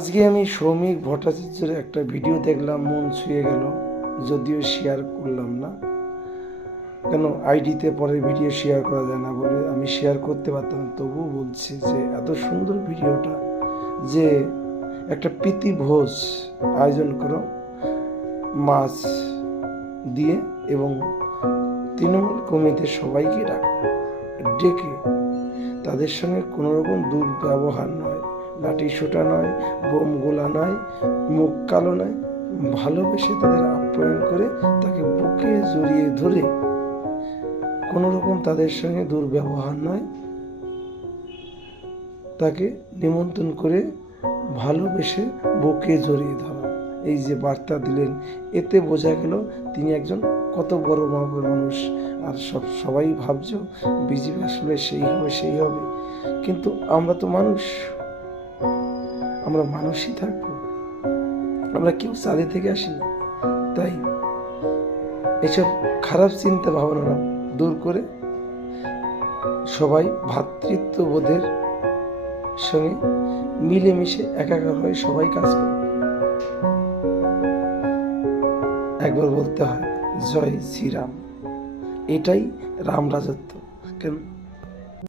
আজকে আমি সৌমিক ভট্টাচার্যের একটা ভিডিও দেখলাম, মন ছুঁয়ে গেল। যদিও শেয়ার করলাম না, কেন আইডিতে পরে ভিডিও শেয়ার করা যায় না বলে আমি শেয়ার করতে পারতাম, তবুও বলছি যে এত সুন্দর ভিডিওটা, যে একটা প্রীতি ভোজ আয়োজন করো মাছ দিয়ে এবং তৃণমূল কমিটির সবাইকে ডেকে তাদের সঙ্গে কোনো রকম দুর্ব্যবহার নয়, লাঠি সোটা নয়, বোম গোলা নয়, মুখ কালো নয়, ভালোবেসে তাদের আপ্যায়ন করে তাকে বুকে জড়িয়ে ধরে কোনো রকম তাদের সঙ্গে দুর্ব্যবহার নয়, তাকে নিমন্ত্রণ করে ভালোবেসে বুকে জড়িয়ে ধরা, এই যে বার্তা দিলেন, এতে বোঝা গেল তিনি একজন কত বড় মানুষ। আর সবাই ভাবছ বিজেপি আসলে সেই হবে, কিন্তু আমরা তো মানুষ, আমরা মানুষই থাকবো, আমরা কেউ চাঁদে থেকে আসিনি। তাই এসব খারাপ চিন্তা ভাবনা দূর করে সবাই ভ্রাতৃত্ববোধের সঙ্গে মিলেমিশে একাকার হয়ে সবাই কাজ করবে। একবার বলতে হয় জয় শ্রীরাম, এটাই রাম রাজত্ব। কেন